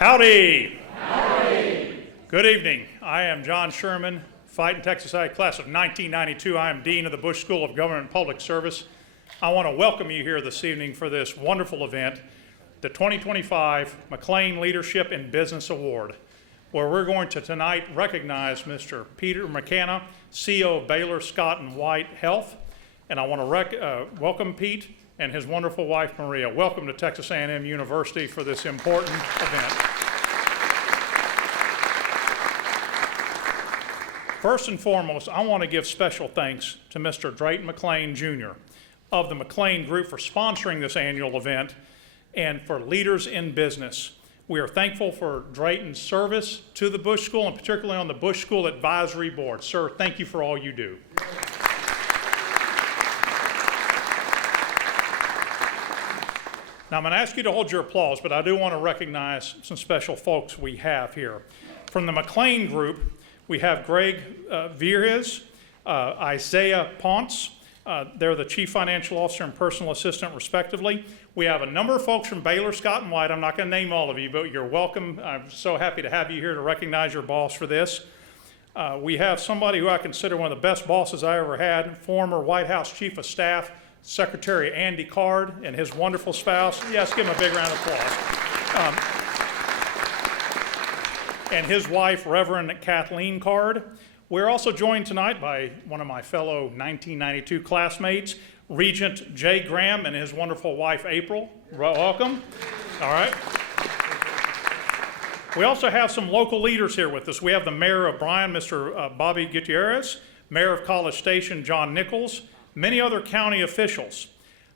Howdy. Howdy. Good evening. I am John Sherman, Fighting Texas Ag class of 1992. I am Dean of the Bush School of Government and Public Service. I want to welcome you here this evening for this wonderful event, the 2025 McLane Leadership in Business Award, where we're going to tonight recognize Mr. Pete McCanna, CEO of Baylor Scott White Health. And I want to welcome Pete and his wonderful wife, Maria. Welcome to Texas A&M University for this important event. First and foremost, I want to give special thanks to Mr. Drayton McLane Jr. of the McLane Group for sponsoring this annual event and for Leaders in Business. We are thankful for Drayton's service to the Bush School and particularly on the Bush School Advisory Board. Sir, thank you for all you do. Now, I'm going to ask you to hold your applause, but I do want to recognize some special folks we have here. From the McLane Group, we have Greg Vierez, Isaiah Ponce. They're the Chief Financial Officer and Personal Assistant, respectively. We have a number of folks from Baylor Scott White. I'm not going to name all of you, but you're welcome. I'm so happy to have you here to recognize your boss for this. We have somebody who I consider one of the best bosses I ever had, former White House Chief of Staff, Secretary Andy Card, and his wonderful spouse. Yes, give him a big round of applause. And his wife, Reverend Kathleen Card. We're also joined tonight by one of my fellow 1992 classmates, Regent Jay Graham and his wonderful wife, April. Welcome. All right. We also have some local leaders here with us. We have the Mayor of Bryan, Mr. Bobby Gutierrez, Mayor of College Station, John Nichols, many other county officials.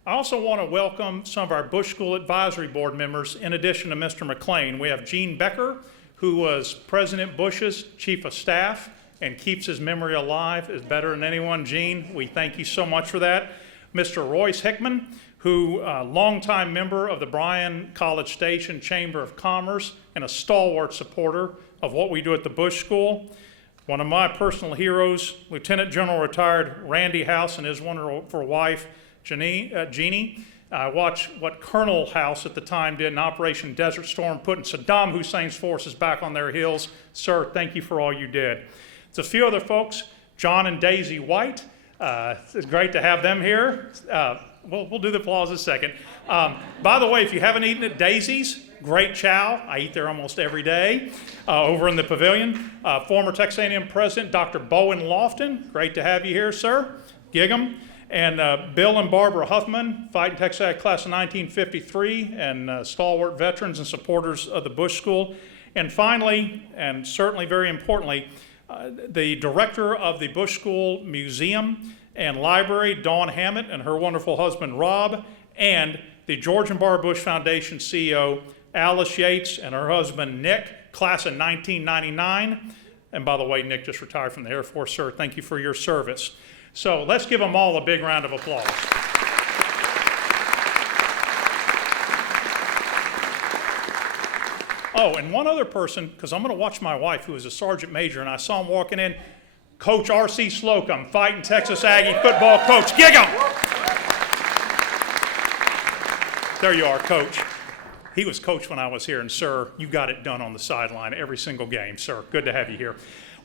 I also want to welcome some of our Bush School Advisory Board members in addition to Mr. McLane. We have Gene Becker, who was President Bush's Chief of Staff and keeps his memory alive, is better than anyone. Gene, we thank you so much for that. Mr. Royce Hickman, who longtime member of the Bryan College Station Chamber of Commerce and a stalwart supporter of what we do at the Bush School. One of my personal heroes, Lieutenant General retired Randy House and his wonderful wife, Jeannie. I watched what Colonel House at the time did in Operation Desert Storm, putting Saddam Hussein's forces back on their heels. Sir, thank you for all you did. There's a few other folks, John and Daisy White. It's great to have them here. We'll do the applause in a second. By the way, if you haven't eaten at Daisy's, great chow. I eat there almost every day over in the pavilion. Former Texas A&M President Dr. Bowen Lofton, great to have you here, sir. Gig'em. And Bill and Barbara Huffman, Fighting Texas Ag class of 1953, and stalwart veterans and supporters of the Bush School. And finally, and certainly very importantly, the director of the Bush School Museum and Library, Dawn Hammett, and her wonderful husband, Rob, and the George and Barbara Bush Foundation CEO, Alice Yates, and her husband, Nick, class of 1999. And by the way, Nick just retired from the Air Force, sir. Thank you for your service. So let's give them all a big round of applause. Oh, and one other person, because I'm going to watch my wife, who is a sergeant major, and I saw him walking in, Coach R.C. Slocum, Fighting Texas Aggie football coach. Gig 'em! There you are, Coach. He was coach when I was here, and sir, you got it done on the sideline every single game, sir. Good to have you here.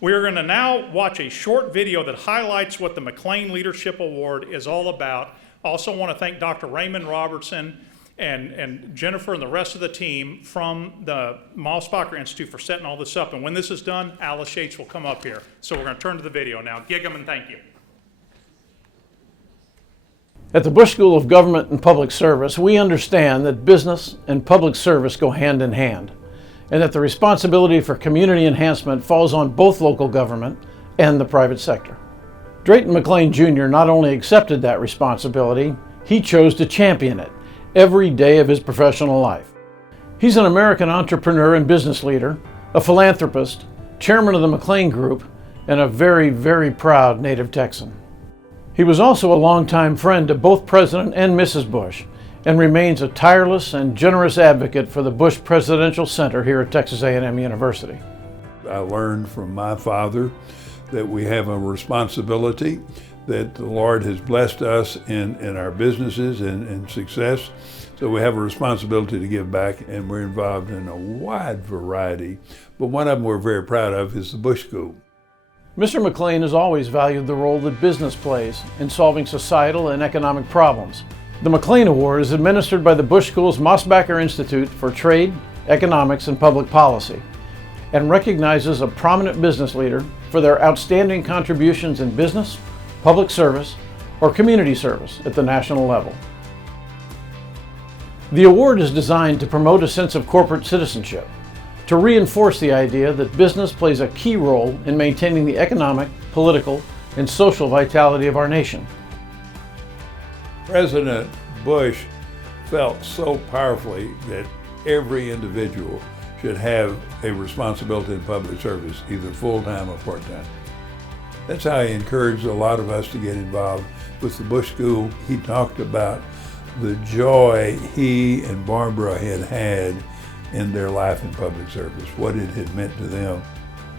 We're going to now watch a short video that highlights what the McLane Leadership Award is all about. I also want to thank Dr. Raymond Robertson and Jennifer and the rest of the team from the Mosbacher Institute for setting all this up. And when this is done, Alice Yates will come up here. So we're going to turn to the video now. Gig 'em and thank you. At the Bush School of Government and Public Service, we understand that business and public service go hand in hand, and that the responsibility for community enhancement falls on both local government and the private sector. Drayton McLane Jr. not only accepted that responsibility, he chose to champion it every day of his professional life. He's an American entrepreneur and business leader, a philanthropist, chairman of the McLane Group, and a very, very proud native Texan. He was also a longtime friend to both President and Mrs. Bush, and remains a tireless and generous advocate for the Bush Presidential Center here at Texas A&M University. I learned from my father that we have a responsibility that the Lord has blessed us in our businesses and success. So we have a responsibility to give back, and we're involved in a wide variety. But one of them we're very proud of is the Bush School. Mr. McLane has always valued the role that business plays in solving societal and economic problems. The McLane Award is administered by the Bush School's Mosbacher Institute for Trade, Economics, and Public Policy, and recognizes a prominent business leader for their outstanding contributions in business, public service, or community service at the national level. The award is designed to promote a sense of corporate citizenship, to reinforce the idea that business plays a key role in maintaining the economic, political, and social vitality of our nation. President Bush felt so powerfully that every individual should have a responsibility in public service, either full-time or part-time. That's how he encouraged a lot of us to get involved with the Bush School. He talked about the joy he and Barbara had had in their life in public service, what it had meant to them.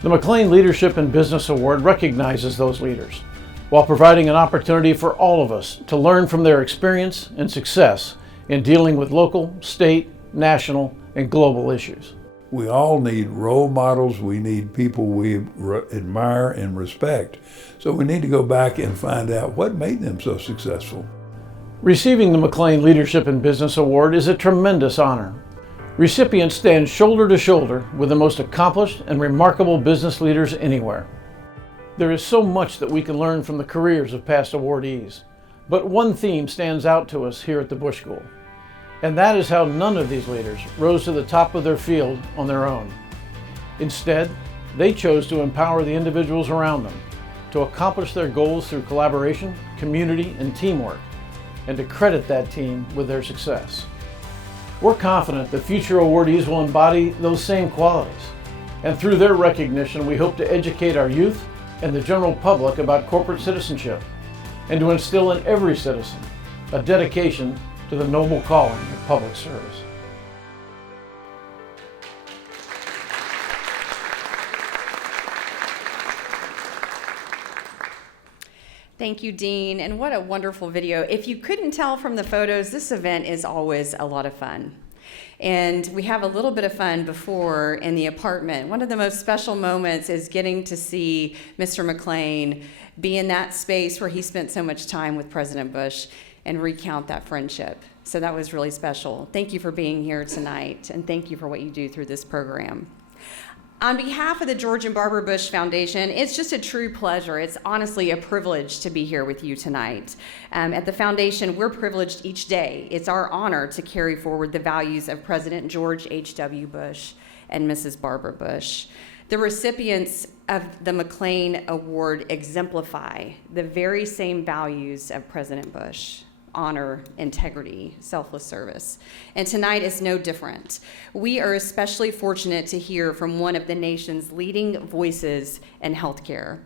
The McLane Leadership in Business Award recognizes those leaders, while providing an opportunity for all of us to learn from their experience and success in dealing with local, state, national, and global issues. We all need role models. We need people we admire and respect. So we need to go back and find out what made them so successful. Receiving the McLane Leadership in Business Award is a tremendous honor. Recipients stand shoulder to shoulder with the most accomplished and remarkable business leaders anywhere. There is so much that we can learn from the careers of past awardees, but one theme stands out to us here at the Bush School, and that is how none of these leaders rose to the top of their field on their own. Instead, they chose to empower the individuals around them to accomplish their goals through collaboration, community, and teamwork, and to credit that team with their success. We're confident that future awardees will embody those same qualities, and through their recognition, we hope to educate our youth and the general public about corporate citizenship, and to instill in every citizen a dedication to the noble calling of public service. Thank you, Dean, and what a wonderful video. If you couldn't tell from the photos, this event is always a lot of fun. And we have a little bit of fun before in the apartment. One of the most special moments is getting to see Mr. McLane be in that space where he spent so much time with President Bush and recount that friendship. So that was really special. Thank you for being here tonight, and thank you for what you do through this program. On behalf of the George and Barbara Bush Foundation, it's just a true pleasure. It's honestly a privilege to be here with you tonight. At the foundation, we're privileged each day. It's our honor to carry forward the values of President George H.W. Bush and Mrs. Barbara Bush. The recipients of the McLane Award exemplify the very same values of President Bush: honor, integrity, selfless service. And tonight is no different. We are especially fortunate to hear from one of the nation's leading voices in healthcare.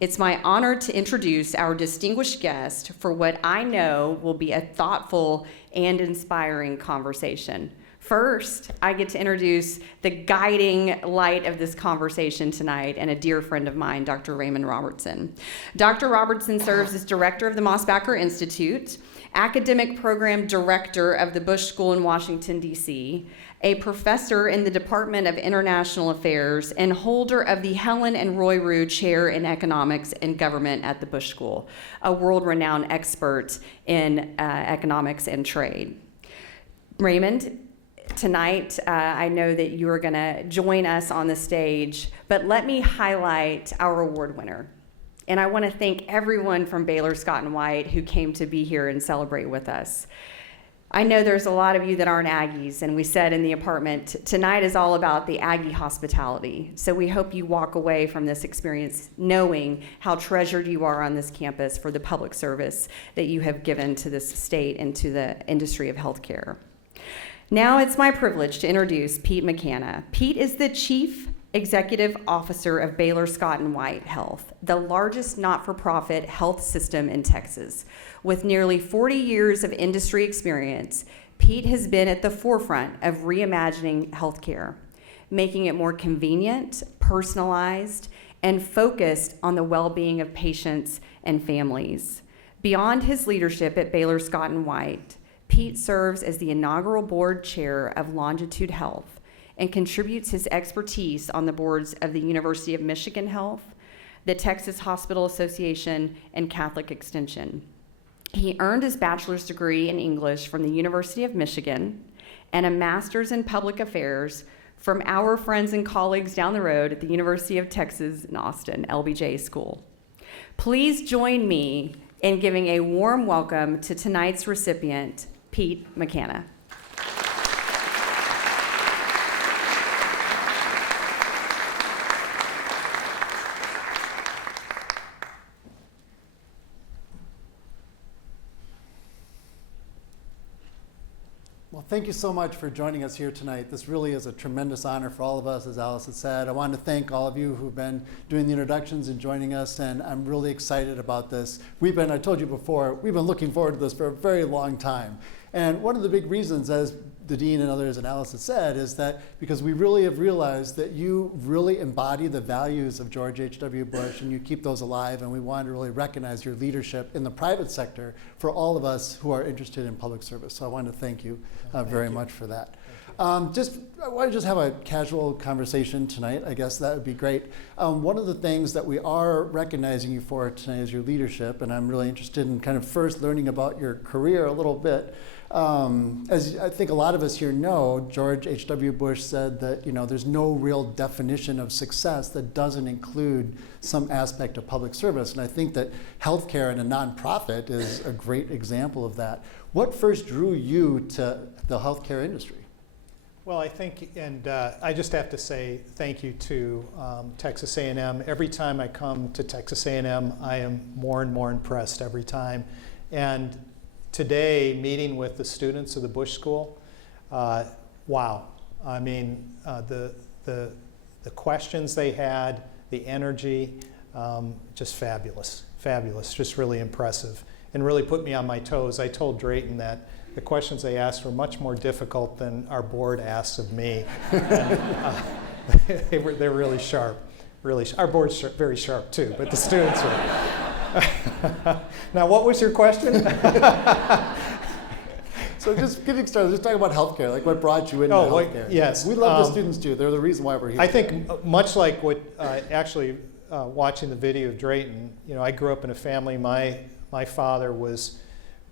It's my honor to introduce our distinguished guest for what I know will be a thoughtful and inspiring conversation. First, I get to introduce the guiding light of this conversation tonight and a dear friend of mine, Dr. Raymond Robertson. Dr. Robertson serves as director of the Mosbacher Institute, academic program director of the Bush School in Washington, D.C., a professor in the Department of International Affairs, and holder of the Helen and Roy Rue Chair in Economics and Government at the Bush School, a world-renowned expert in economics and trade. Raymond, tonight, I know that you are going to join us on the stage, but let me highlight our award winner. And I want to thank everyone from Baylor Scott White who came to be here and celebrate with us. I know there's a lot of you that aren't Aggies, and we said in the apartment, tonight is all about the Aggie hospitality. So we hope you walk away from this experience knowing how treasured you are on this campus for the public service that you have given to this state and to the industry of healthcare. Now it's my privilege to introduce Pete McCanna. Pete is the Chief Executive Officer of Baylor Scott White Health, the largest not-for-profit health system in Texas. With nearly 40 years of industry experience, Pete has been at the forefront of reimagining healthcare, making it more convenient, personalized, and focused on the well-being of patients and families. Beyond his leadership at Baylor Scott White, Pete serves as the inaugural board chair of Longitude Health and contributes his expertise on the boards of the University of Michigan Health, the Texas Hospital Association, and Catholic Extension. He earned his bachelor's degree in English from the University of Michigan and a master's in public affairs from our friends and colleagues down the road at the University of Texas in Austin, LBJ School. Please join me in giving a warm welcome to tonight's recipient, Pete McCanna. Well, thank you so much for joining us here tonight. This really is a tremendous honor for all of us, as Alice had said. I want to thank all of you who've been doing the introductions and joining us, and I'm really excited about this. I told you before, we've been looking forward to this for a very long time. And one of the big reasons, as the Dean and others and Alice had said, is that because we really have realized that you really embody the values of George H.W. Bush and you keep those alive, and we want to really recognize your leadership in the private sector for all of us who are interested in public service. So I want to thank you very much for that. I want to just have a casual conversation tonight. I guess that would be great. One of the things that we are recognizing you for tonight is your leadership, and I'm really interested in kind of first learning about your career a little bit. As I think a lot of us here know, George H.W. Bush said that there's no real definition of success that doesn't include some aspect of public service, and I think that healthcare and a nonprofit is a great example of that. What first drew you to the healthcare industry? Well, I think, and I just have to say thank you to Texas A&M. Every time I come to Texas A&M, I am more and more impressed every time. And today, meeting with the students of the Bush School, wow. I mean, the questions they had, the energy, just fabulous, just really impressive, and really put me on my toes. I told Drayton that the questions they asked were much more difficult than our board asks of me. And, they're really sharp, Our board's very sharp too, but the students are. Now, what was your question? So just getting started, just talking about healthcare, like what brought you into healthcare. Yes. We love the students too. They're the reason why we're here. I think much like what watching the video of Drayton, I grew up in a family, my father was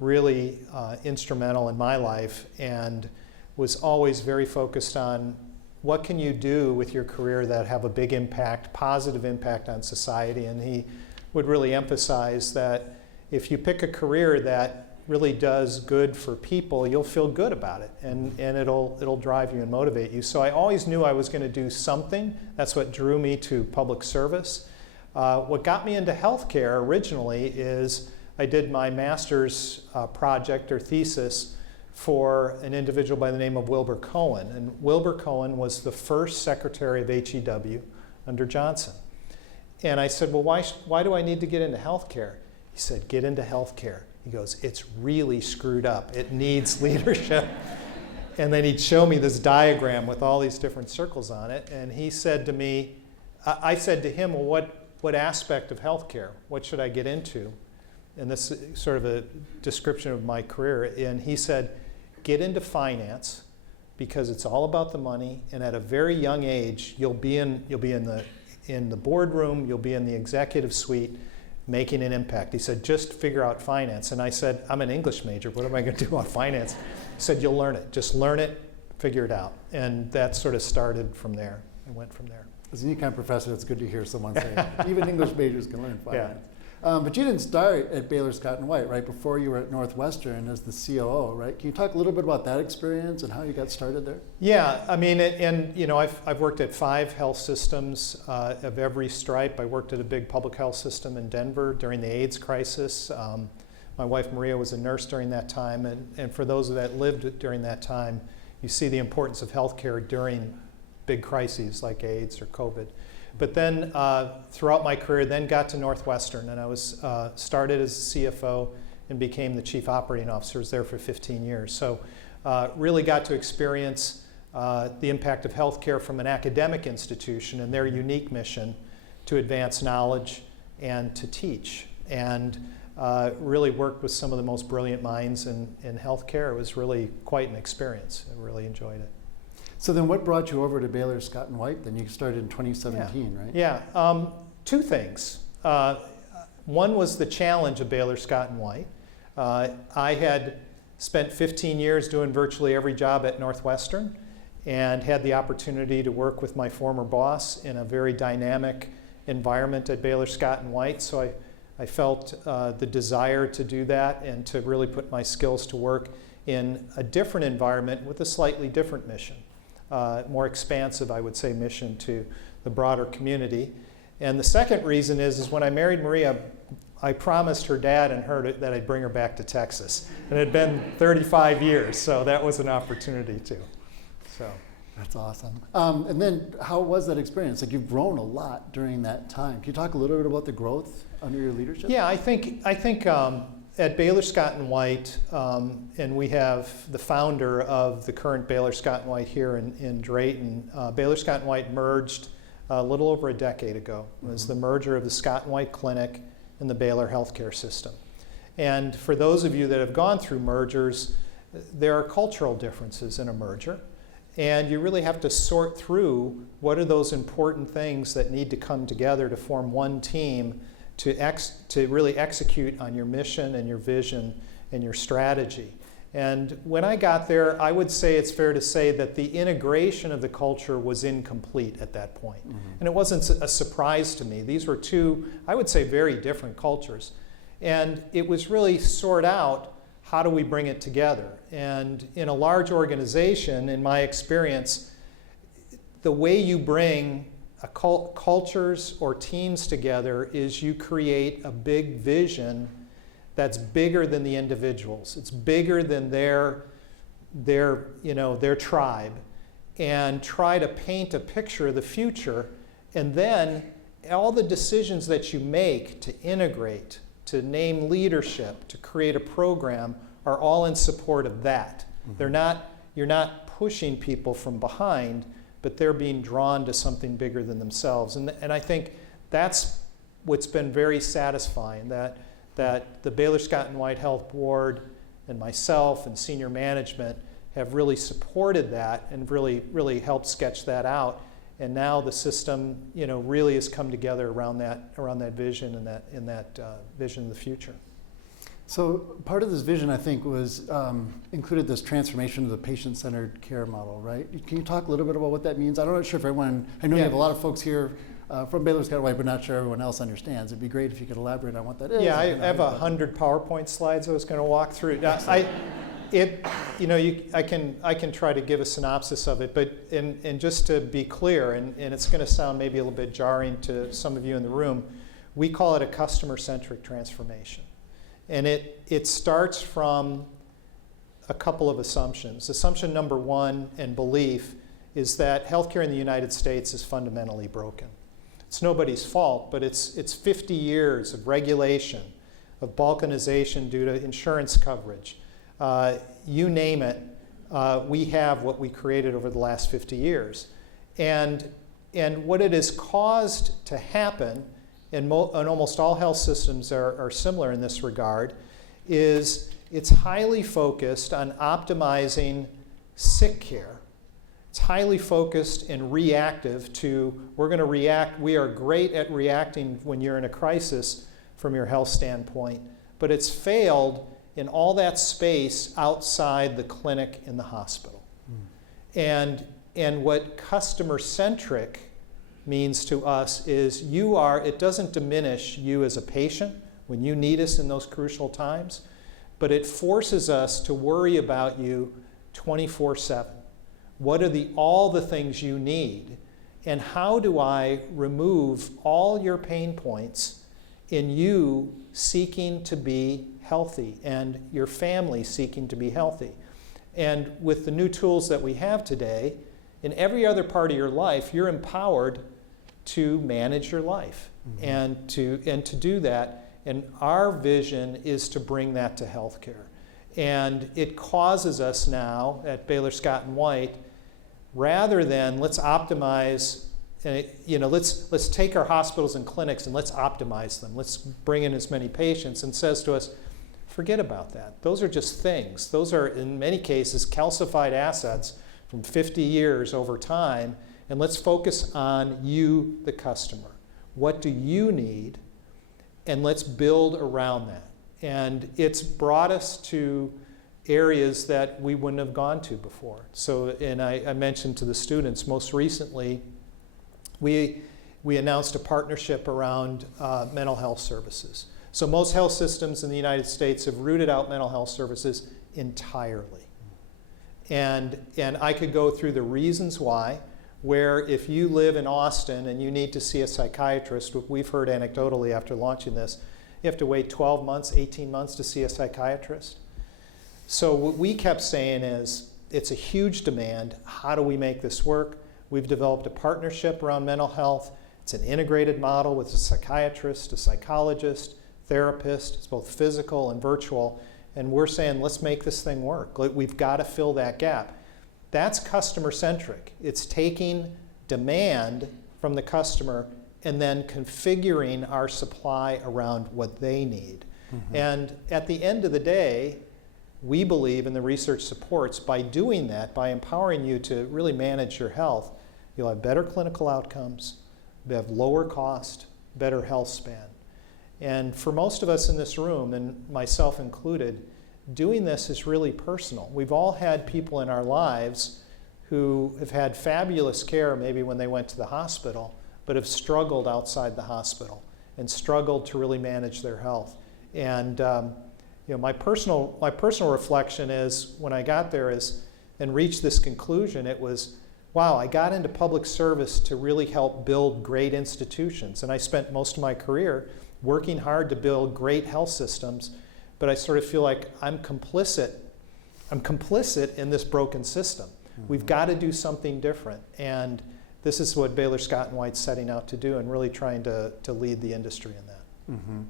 really instrumental in my life and was always very focused on what can you do with your career that have a big impact, positive impact on society. And he would really emphasize that if you pick a career that really does good for people, you'll feel good about it, and it'll drive you and motivate you. So I always knew I was going to do something. That's what drew me to public service. What got me into healthcare originally is I did my master's project or thesis for an individual by the name of Wilbur Cohen. And Wilbur Cohen was the first secretary of HEW under Johnson. And I said, well, why do I need to get into healthcare? He said, get into healthcare. He goes, it's really screwed up. It needs leadership. And then he'd show me this diagram with all these different circles on it. And he said to me, I said to him, well, what aspect of healthcare? What should I get into? And this is sort of a description of my career. And he said, get into finance because it's all about the money. And at a very young age, you'll be in the boardroom, you'll be in the executive suite, making an impact. He said, just figure out finance. And I said, I'm an English major. What am I going to do on finance? He said, you'll learn it. Just learn it, figure it out. And that sort of started from there. I went from there. As an econ professor, it's good to hear someone say even English majors can learn finance. Yeah. But you didn't start at Baylor Scott White, right? Before you were at Northwestern as the COO, right? Can you talk a little bit about that experience and how you got started there? Yeah, I mean, I've worked at 5 health systems of every stripe. I worked at a big public health system in Denver during the AIDS crisis. My wife Maria was a nurse during that time, and for those that lived during that time, you see the importance of healthcare during big crises like AIDS or COVID. But then throughout my career, then got to Northwestern, and I was started as a CFO and became the chief operating officer. I was there for 15 years. So really got to experience the impact of healthcare from an academic institution and their unique mission to advance knowledge and to teach. And really worked with some of the most brilliant minds in healthcare. It was really quite an experience. I really enjoyed it. So then what brought you over to Baylor Scott White? Then you started in 2017, right? Yeah, two things. One was the challenge of Baylor Scott White. I had spent 15 years doing virtually every job at Northwestern and had the opportunity to work with my former boss in a very dynamic environment at Baylor Scott White. So I felt the desire to do that and to really put my skills to work in a different environment with a slightly different mission, more expansive, I would say, mission to the broader community. And the second reason is when I married Maria, I promised her dad and her that I'd bring her back to Texas. And it had been 35 years, so that was an opportunity too. So. That's awesome. And then how was that experience? Like, you've grown a lot during that time. Can you talk a little bit about the growth under your leadership? Yeah, I think at Baylor Scott White, and we have the founder of the current Baylor Scott White here in Drayton. Baylor Scott White merged a little over a decade ago. It was the merger of the Scott White Clinic and the Baylor healthcare system. And for those of you that have gone through mergers, there are cultural differences in a merger. And you really have to sort through what are those important things that need to come together to form one team to really execute on your mission and your vision and your strategy. And when I got there, I would say it's fair to say that the integration of the culture was incomplete at that point. And it wasn't a surprise to me. These were two, I would say, very different cultures. And it was really sort out, how do we bring it together? And in a large organization, in my experience, the way you bring cultures or teams together is you create a big vision that's bigger than the individuals. It's bigger than their tribe, and try to paint a picture of the future. And then all the decisions that you make to integrate, to name leadership, to create a program, are all in support of that. You're not pushing people from behind, but they're being drawn to something bigger than themselves. And I think that's what's been very satisfying, that the Baylor Scott White Health Board and myself and senior management have really supported that and really helped sketch that out. And now the system, really has come together around that vision and that vision of the future. So part of this vision, I think, was included this transformation of the patient-centered care model, right? Can you talk a little bit about what that means? I'm not sure if everyone, I know you have a lot of folks here from Baylor Scott White, but not sure everyone else understands. It'd be great if you could elaborate on what that is. Yeah, I have 100 PowerPoint slides I was going to walk through. I can try to give a synopsis of it, but and just to be clear, and it's going to sound maybe a little bit jarring to some of you in the room, we call it a customer-centric transformation. And it starts from a couple of assumptions. Assumption number one, and belief, is that healthcare in the United States is fundamentally broken. It's nobody's fault, but it's 50 years of regulation, of balkanization due to insurance coverage. You name it, we have what we created over the last 50 years. And what it has caused to happen, and almost all health systems are similar in this regard, is it's highly focused on optimizing sick care. It's highly focused and reactive to, we're going to react, we are great at reacting when you're in a crisis from your health standpoint, but it's failed in all that space outside the clinic and the hospital. And what customer-centric means to us is it doesn't diminish you as a patient when you need us in those crucial times, but it forces us to worry about you 24/7. What are all the things you need, and how do I remove all your pain points in you seeking to be healthy and your family seeking to be healthy? And with the new tools that we have today, in every other part of your life, you're empowered to manage your life and to do that. And our vision is to bring that to healthcare. And it causes us now at Baylor Scott White, rather than let's optimize let's take our hospitals and clinics and let's optimize them. Let's bring in as many patients, and says to us, forget about that. Those are just things. Those are, in many cases, calcified assets from 50 years over time, and let's focus on you, the customer. What do you need? And let's build around that. And it's brought us to areas that we wouldn't have gone to before. So, and I mentioned to the students, most recently, we announced a partnership around mental health services. So most health systems in the United States have rooted out mental health services entirely. And I could go through the reasons why, where if you live in Austin and you need to see a psychiatrist, we've heard anecdotally after launching this, you have to wait 12 months, 18 months to see a psychiatrist. So what we kept saying is, it's a huge demand. How do we make this work? We've developed a partnership around mental health. It's an integrated model with a psychiatrist, a psychologist, therapist. It's both physical and virtual. And we're saying, let's make this thing work. We've got to fill that gap. That's customer-centric. It's taking demand from the customer and then configuring our supply around what they need. Mm-hmm. And at the end of the day, we believe, and the research supports, by doing that, by empowering you to really manage your health, you'll have better clinical outcomes, you'll have lower cost, better health span. And for most of us in this room, and myself included, doing this is really personal. We've all had people in our lives who have had fabulous care maybe when they went to the hospital, but have struggled outside the hospital and struggled to really manage their health. And my personal reflection is, when I got there and reached this conclusion, it was, wow, I got into public service to really help build great institutions. And I spent most of my career working hard to build great health systems, but I sort of feel like I'm complicit in this broken system. Mm-hmm. We've got to do something different. And this is what Baylor Scott White's setting out to do, and really trying to lead the industry in that. Mm-hmm.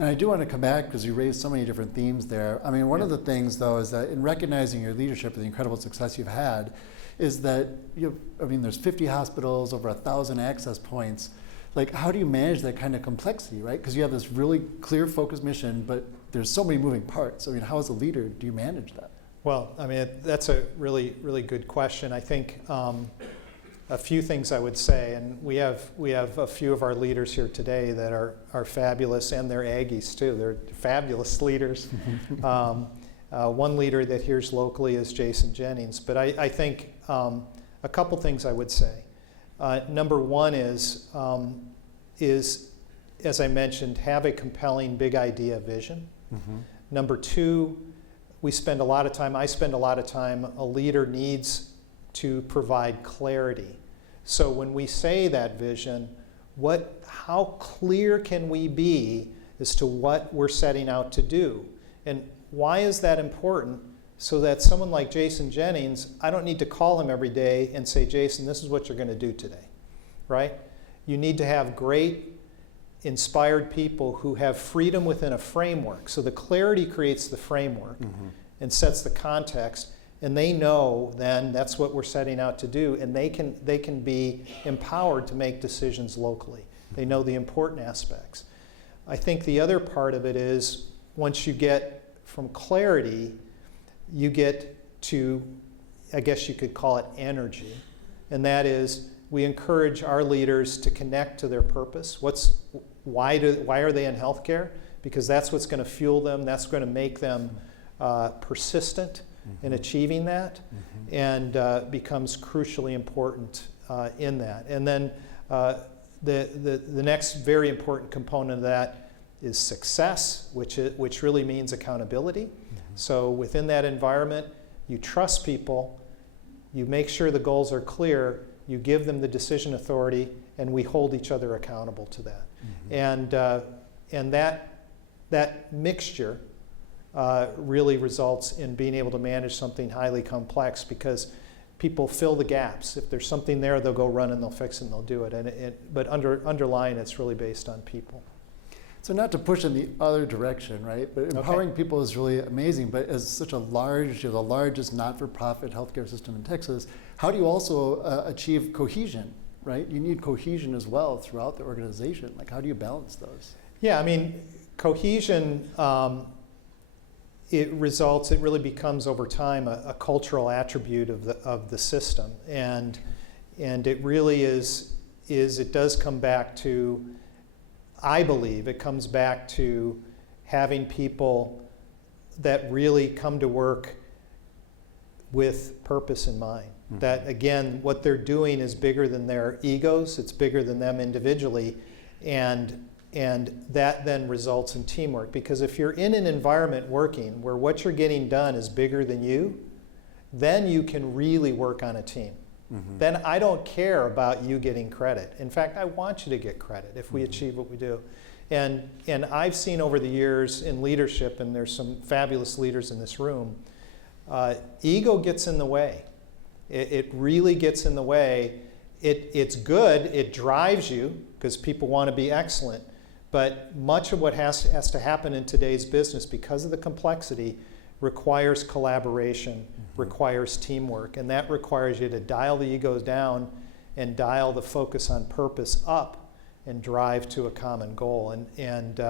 And I do want to come back, because you raised so many different themes there. I mean, one of the things, though, is that in recognizing your leadership and the incredible success you've had, is that there's 50 hospitals, over 1,000 access points. Like, how do you manage that kind of complexity, right? Because you have this really clear, focused mission, but there's so many moving parts. I mean, how as a leader do you manage that? Well, I mean, that's a really, really good question. I think a few things I would say, and we have a few of our leaders here today that are fabulous, and they're Aggies too. They're fabulous leaders. One leader that here's locally is Jason Jennings, but I think a couple things I would say. Number one is, as I mentioned, have a compelling big idea vision. Mm-hmm. Number two, I spend a lot of time, a leader needs to provide clarity. So when we say that vision, how clear can we be as to what we're setting out to do? And why is that important? So that someone like Jason Jennings, I don't need to call him every day and say, Jason, this is what you're going to do today, right? You need to have great, inspired people who have freedom within a framework. So the clarity creates the framework, mm-hmm. and sets the context, and they know then that's what we're setting out to do, and they can be empowered to make decisions locally. They know the important aspects. I think the other part of it is, once you get from clarity, you get to, I guess you could call it energy. And that is, we encourage our leaders to connect to their purpose. Why are they in healthcare? Because that's what's going to fuel them. That's going to make them persistent, mm-hmm. in achieving that, mm-hmm. and becomes crucially important in that. And then the next very important component of that is success, which really means accountability. Mm-hmm. So within that environment, you trust people, you make sure the goals are clear, you give them the decision authority, and we hold each other accountable to that. Mm-hmm. And that mixture really results in being able to manage something highly complex, because people fill the gaps. If there's something there, they'll go run and they'll fix it and they'll do it. But underlying, it's really based on people. So not to push in the other direction, right? But empowering people is really amazing. But as such a the largest not-for-profit healthcare system in Texas, how do you also achieve cohesion right? You need cohesion as well throughout the organization. Like, how do you balance those? Yeah, I mean, cohesion, it really becomes over time a cultural attribute of the system. And it really it does come back to, I believe, it comes back to having people that really come to work with purpose in mind. Mm-hmm. That, again, what they're doing is bigger than their egos, it's bigger than them individually, and that then results in teamwork. Because if you're in an environment working where what you're getting done is bigger than you, then you can really work on a team. Mm-hmm. Then I don't care about you getting credit. In fact, I want you to get credit if we achieve what we do. And I've seen over the years in leadership, and there's some fabulous leaders in this room, ego gets in the way. It really gets in the way. It's good, it drives you, because people want to be excellent, but much of what has to happen in today's business, because of the complexity, requires collaboration, requires teamwork, and that requires you to dial the egos down and dial the focus on purpose up and drive to a common goal. And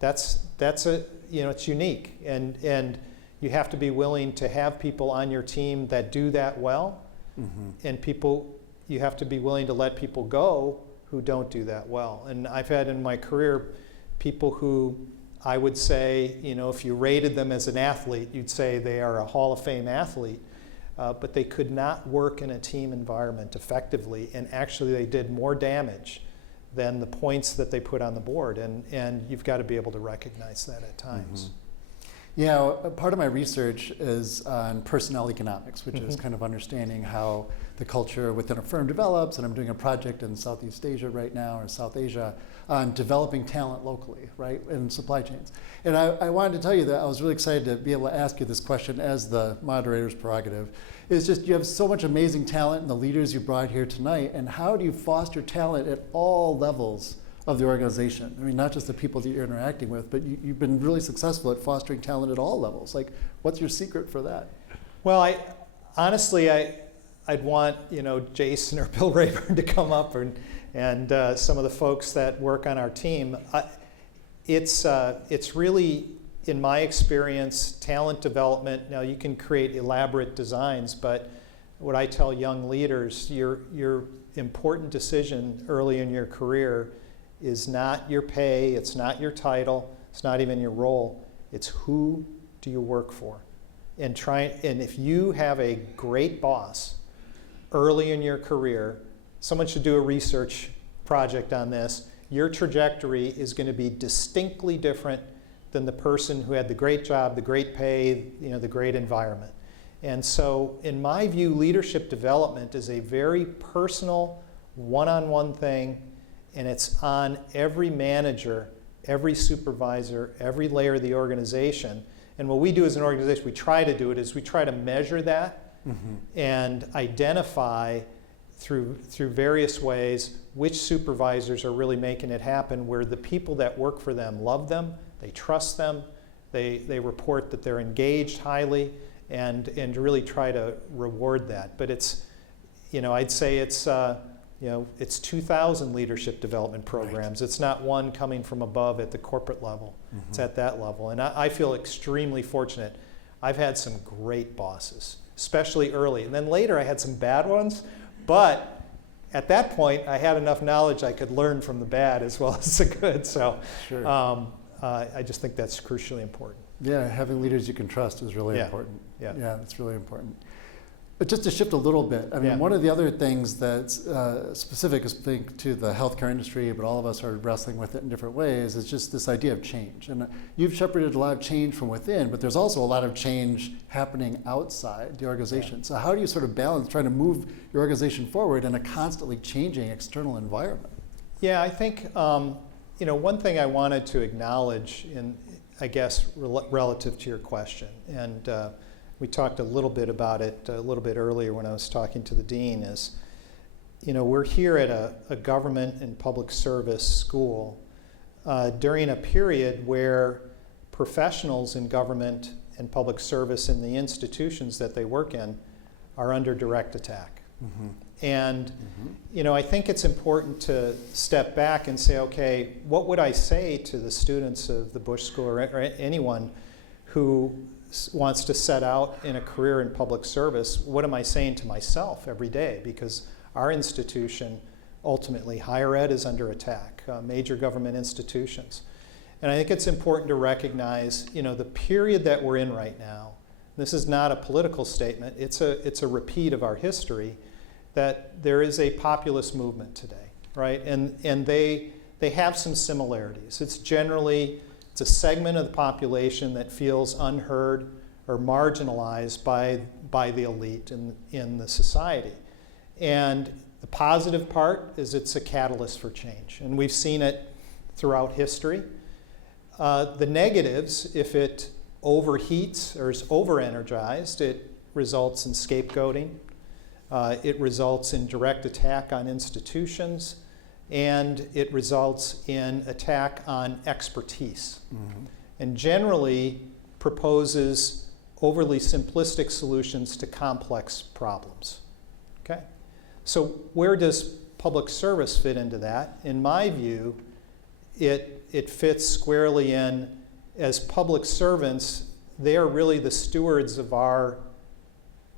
that's it's unique, and you have to be willing to have people on your team that do that well, and you have to be willing to let people go who don't do that well. And I've had in my career people who I would say, if you rated them as an athlete, you'd say they are a Hall of Fame athlete, but they could not work in a team environment effectively, and actually they did more damage than the points that they put on the board, and you've got to be able to recognize that at times. Yeah, part of my research is on personnel economics, which is kind of understanding how the culture within a firm develops, and I'm doing a project in Southeast Asia right now, or South Asia, on developing talent locally, right, in supply chains. And I wanted to tell you that I was really excited to be able to ask you this question as the moderator's prerogative. It's just, you have so much amazing talent and the leaders you brought here tonight, and how do you foster talent at all levels of the organization? I mean, not just the people that you're interacting with, but you've been really successful at fostering talent at all levels. Like, what's your secret for that? Well, I'd want Jason or Bill Rayburn to come up, and some of the folks that work on our team. It's really, in my experience, talent development. Now, you can create elaborate designs, but what I tell young leaders, your important decision early in your career is not your pay, it's not your title, it's not even your role, it's who do you work for. And if you have a great boss early in your career, someone should do a research project on this, your trajectory is going to be distinctly different than the person who had the great job, the great pay, the great environment. And so, in my view, leadership development is a very personal, one-on-one thing, and it's on every manager, every supervisor, every layer of the organization. And what we do as an organization, we try to measure that and identify through various ways which supervisors are really making it happen, where the people that work for them love them, they trust them, they report that they're engaged highly, and really try to reward that. But it's, I'd say it's 2,000 leadership development programs. Right. It's not one coming from above at the corporate level. It's at that level. And I feel extremely fortunate. I've had some great bosses, especially early. And then later I had some bad ones, but at that point I had enough knowledge I could learn from the bad as well as the good. So sure. I just think that's crucially important. Yeah, having leaders you can trust is really important. Yeah, it's really important. But just to shift a little bit, I mean, one of the other things that's specific, I think, to the healthcare industry, but all of us are wrestling with it in different ways, is just this idea of change. And you've shepherded a lot of change from within, but there's also a lot of change happening outside the organization. Yeah. So how do you sort of balance trying to move your organization forward in a constantly changing external environment? Yeah, I think, one thing I wanted to acknowledge, relative to your question, and we talked a little bit about it a little bit earlier when I was talking to the dean, is, we're here at a government and public service school during a period where professionals in government and public service in the institutions that they work in are under direct attack. And you know, I think it's important to step back and say, okay, what would I say to the students of the Bush School or anyone who wants to set out in a career in public service? What am I saying to myself every day? Because our institution, ultimately, higher ed is under attack, major government institutions. And I think it's important to recognize, you know, the period that we're in right now. This is not a political statement. It's a repeat of our history, that there is a populist movement today, right? And they have some similarities. It's a segment of the population that feels unheard or marginalized by the elite in the society. And the positive part is it's a catalyst for change. And we've seen it throughout history. The negatives, if it overheats or is over-energized, it results in scapegoating. It results in direct attack on institutions, and it results in attack on expertise. And generally proposes overly simplistic solutions to complex problems. Okay? So where does public service fit into that? In my view, it fits squarely in, as public servants, they are really the stewards of our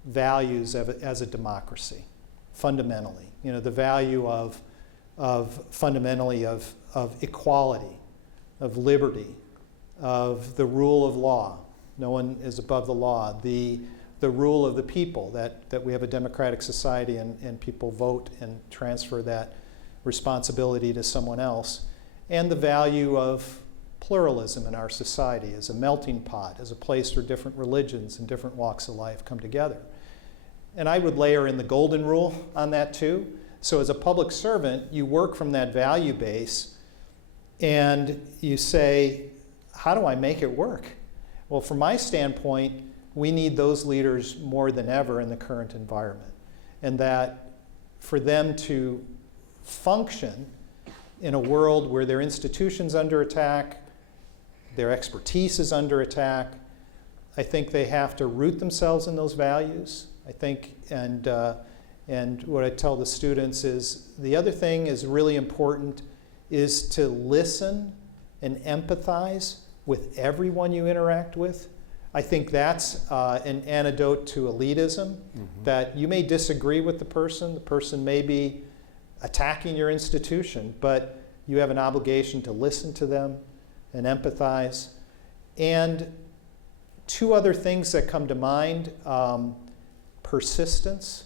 values as a democracy, fundamentally. You know, the value of fundamentally of equality, of liberty, of the rule of law. No one is above the law. The rule of the people, that we have a democratic society and people vote and transfer that responsibility to someone else. And the value of pluralism in our society as a melting pot, as a place where different religions and different walks of life come together. And I would layer in the golden rule on that too. So as a public servant, you work from that value base and you say, how do I make it work? Well, from my standpoint, we need those leaders more than ever in the current environment. And that for them to function in a world where their institution's under attack, their expertise is under attack, I think they have to root themselves in those values. I think, and what I tell the students is, the other thing is really important, is to listen and empathize with everyone you interact with. I think that's an antidote to elitism, that you may disagree with the person may be attacking your institution, but you have an obligation to listen to them and empathize. And two other things that come to mind, persistence.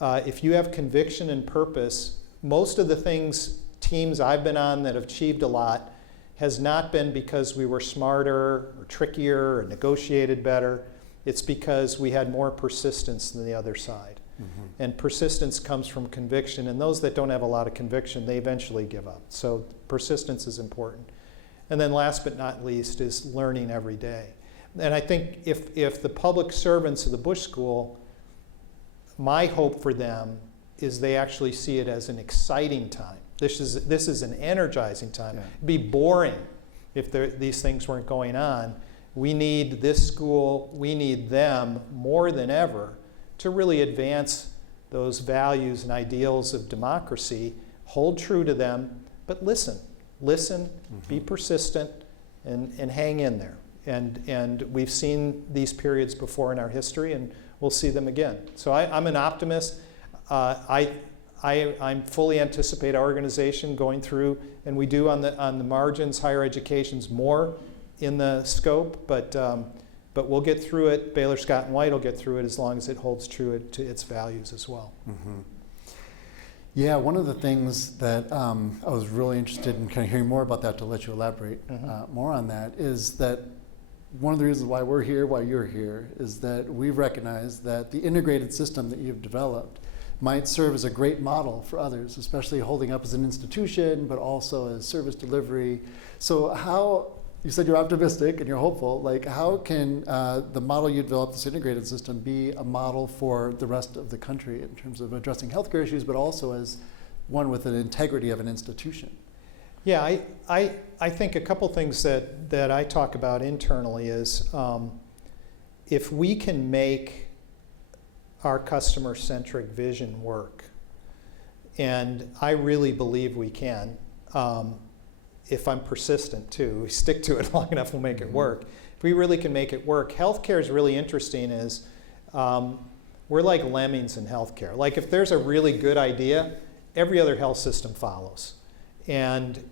If you have conviction and purpose, most of the teams I've been on that have achieved a lot has not been because we were smarter or trickier or negotiated better. It's because we had more persistence than the other side. And persistence comes from conviction, and those that don't have a lot of conviction, they eventually give up. So persistence is important. And then last but not least is learning every day. And I think if the public servants of the Bush School, my hope for them is they actually see it as an exciting time. This is an energizing time. Yeah. It'd be boring if these things weren't going on. We need this school, we need them more than ever to really advance those values and ideals of democracy, hold true to them, but listen, be persistent, and hang in there. And we've seen these periods before in our history, and we'll see them again. So I'm an optimist. I fully anticipate our organization going through, and we do on the margins, higher education's more in the scope, but we'll get through it. Baylor Scott White will get through it as long as it holds true to its values as well. Yeah, one of the things that I was really interested in kind of hearing more about that, to let you elaborate more on that, is that one of the reasons why we're here, why you're here, is that we recognize that the integrated system that you've developed might serve as a great model for others, especially holding up as an institution, but also as service delivery. So how, you said you're optimistic and you're hopeful, like how can the model you developed, this integrated system, be a model for the rest of the country in terms of addressing healthcare issues, but also as one with an integrity of an institution? Yeah, I think a couple things that I talk about internally is if we can make our customer-centric vision work? And I really believe we can. If I'm persistent too, we stick to it long enough, we'll make it work. If we really can make it work, healthcare is really interesting. Is we're like lemmings in healthcare. Like if there's a really good idea, every other health system follows. And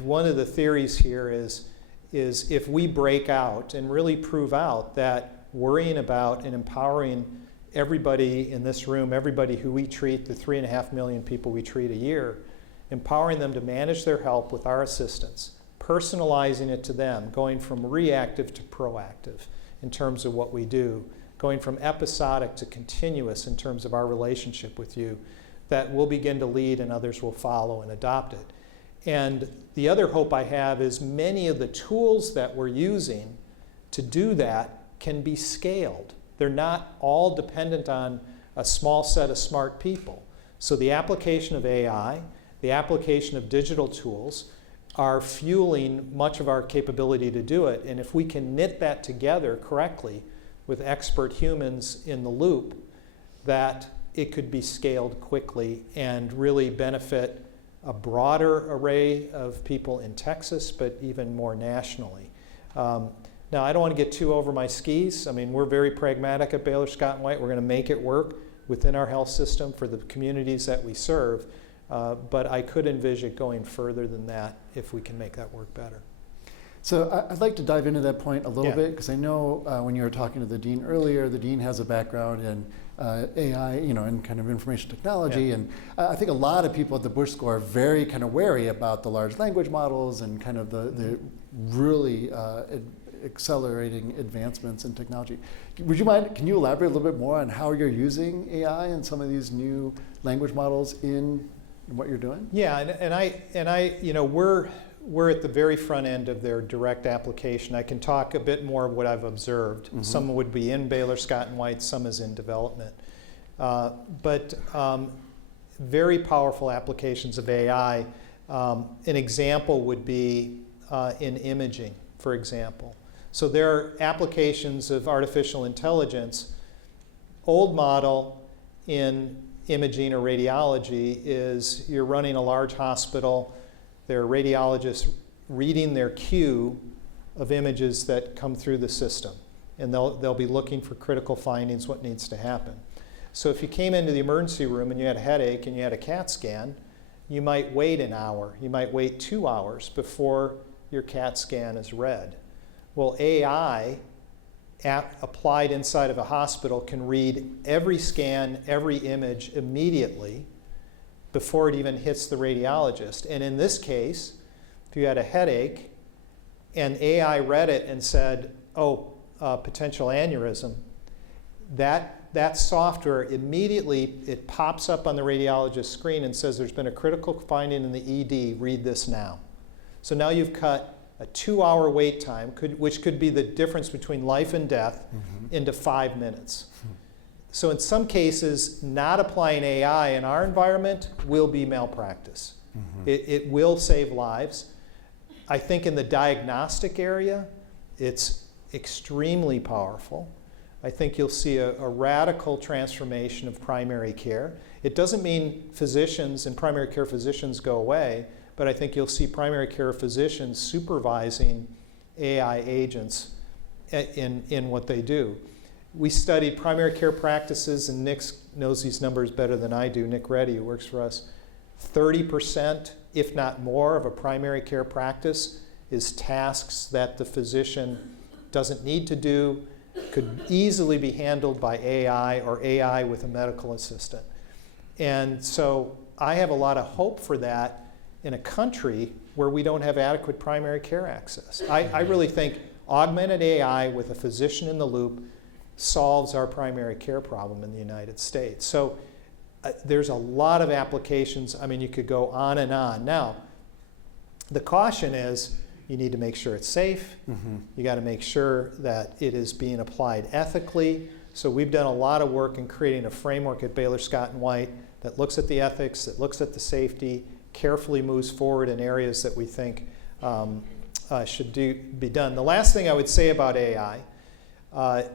one of the theories here is if we break out and really prove out that worrying about and empowering everybody in this room, everybody who we treat, the 3.5 million people we treat a year, empowering them to manage their health with our assistance, personalizing it to them, going from reactive to proactive in terms of what we do, going from episodic to continuous in terms of our relationship with you, that we'll begin to lead and others will follow and adopt it. And the other hope I have is many of the tools that we're using to do that can be scaled. They're not all dependent on a small set of smart people. So the application of AI, the application of digital tools are fueling much of our capability to do it. And if we can knit that together correctly with expert humans in the loop, that it could be scaled quickly and really benefit a broader array of people in Texas, but even more nationally. Now, I don't want to get too over my skis. I mean, we're very pragmatic at Baylor Scott White. We're going to make it work within our health system for the communities that we serve. But I could envision going further than that if we can make that work better. So I'd like to dive into that point a little Yeah. bit, because I know when you were talking to the dean earlier, the dean has a background in AI, and kind of information technology. Yeah. And I think a lot of people at the Bush School are very kind of wary about the large language models and kind of the really accelerating advancements in technology. Would you mind, can you elaborate a little bit more on how you're using AI and some of these new language models in what you're doing? Yeah, and I, we're at the very front end of their direct application. I can talk a bit more of what I've observed. Mm-hmm. Some would be in Baylor Scott White, some is in development. But very powerful applications of AI. An example would be in imaging, for example. So there are applications of artificial intelligence. Old model in imaging or radiology is you're running a large hospital, there are radiologists reading their queue of images that come through the system, and they'll be looking for critical findings, what needs to happen. So if you came into the emergency room and you had a headache and you had a CAT scan, you might wait an hour, you might wait 2 hours before your CAT scan is read. Well, AI applied inside of a hospital can read every scan, every image immediately before it even hits the radiologist. And in this case, if you had a headache and AI read it and said, potential aneurysm, that software immediately, it pops up on the radiologist's screen and says there's been a critical finding in the ED, read this now. So now you've cut a 2-hour wait time, which could be the difference between life and death, into 5 minutes. So in some cases, not applying AI in our environment will be malpractice. It will save lives. I think in the diagnostic area, it's extremely powerful. I think you'll see a radical transformation of primary care. It doesn't mean physicians and primary care physicians go away, but I think you'll see primary care physicians supervising AI agents in what they do. We studied primary care practices, and Nick knows these numbers better than I do, Nick Reddy, who works for us. 30%, if not more, of a primary care practice is tasks that the physician doesn't need to do, could easily be handled by AI or AI with a medical assistant. And so I have a lot of hope for that in a country where we don't have adequate primary care access. I really think augmented AI with a physician in the loop solves our primary care problem in the United States. So there's a lot of applications. I mean, you could go on and on. Now, the caution is you need to make sure it's safe. You got to make sure that it is being applied ethically. So we've done a lot of work in creating a framework at Baylor Scott White that looks at the ethics, that looks at the safety, carefully moves forward in areas that we think should be done. The last thing I would say about AI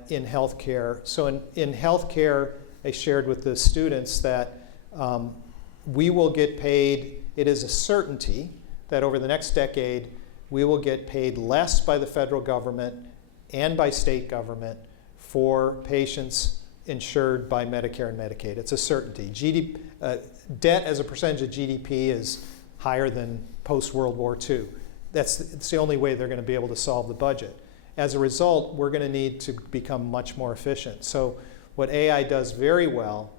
in healthcare, so in healthcare, I shared with the students that we will get paid, it is a certainty that over the next decade, we will get paid less by the federal government and by state government for patients insured by Medicare and Medicaid. It's a certainty. Debt as a percentage of GDP is higher than post-World War II. It's the only way they're going to be able to solve the budget. As a result, we're going to need to become much more efficient. So what AI does very well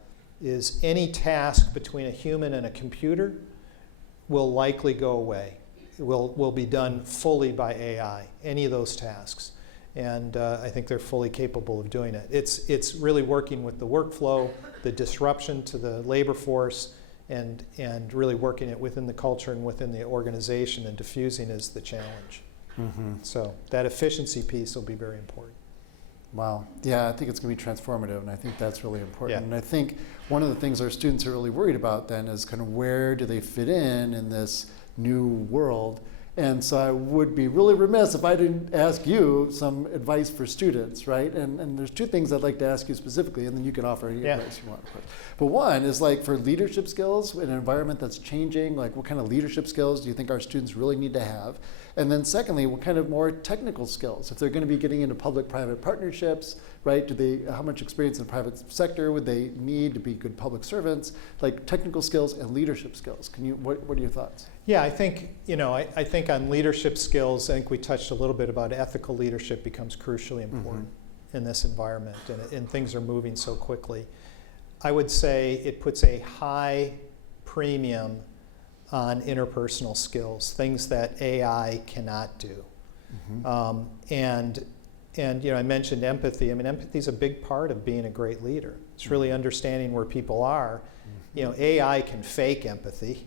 is any task between a human and a computer will likely go away. It will be done fully by AI, any of those tasks. And I think they're fully capable of doing it. It's really working with the workflow, the disruption to the labor force, and really working it within the culture and within the organization, and diffusing is the challenge. So that efficiency piece will be very important. Wow. Yeah, I think it's going to be transformative, and I think that's really important. Yeah. And I think one of the things our students are really worried about then is kind of where do they fit in this new world. And so I would be really remiss if I didn't ask you some advice for students, right? And there's two things I'd like to ask you specifically, and then you can offer any advice you want, of course. But one is like for leadership skills in an environment that's changing, like what kind of leadership skills do you think our students really need to have? And then secondly, what kind of more technical skills? If they're going to be getting into public-private partnerships, right? How much experience in the private sector would they need to be good public servants? Like technical skills and leadership skills. What are your thoughts? Yeah, I think, I think on leadership skills, I think we touched a little bit about ethical leadership becomes crucially important in this environment, and things are moving so quickly. I would say it puts a high premium on interpersonal skills, things that AI cannot do. And I mentioned empathy. I mean, empathy is a big part of being a great leader. It's really understanding where people are. AI can fake empathy,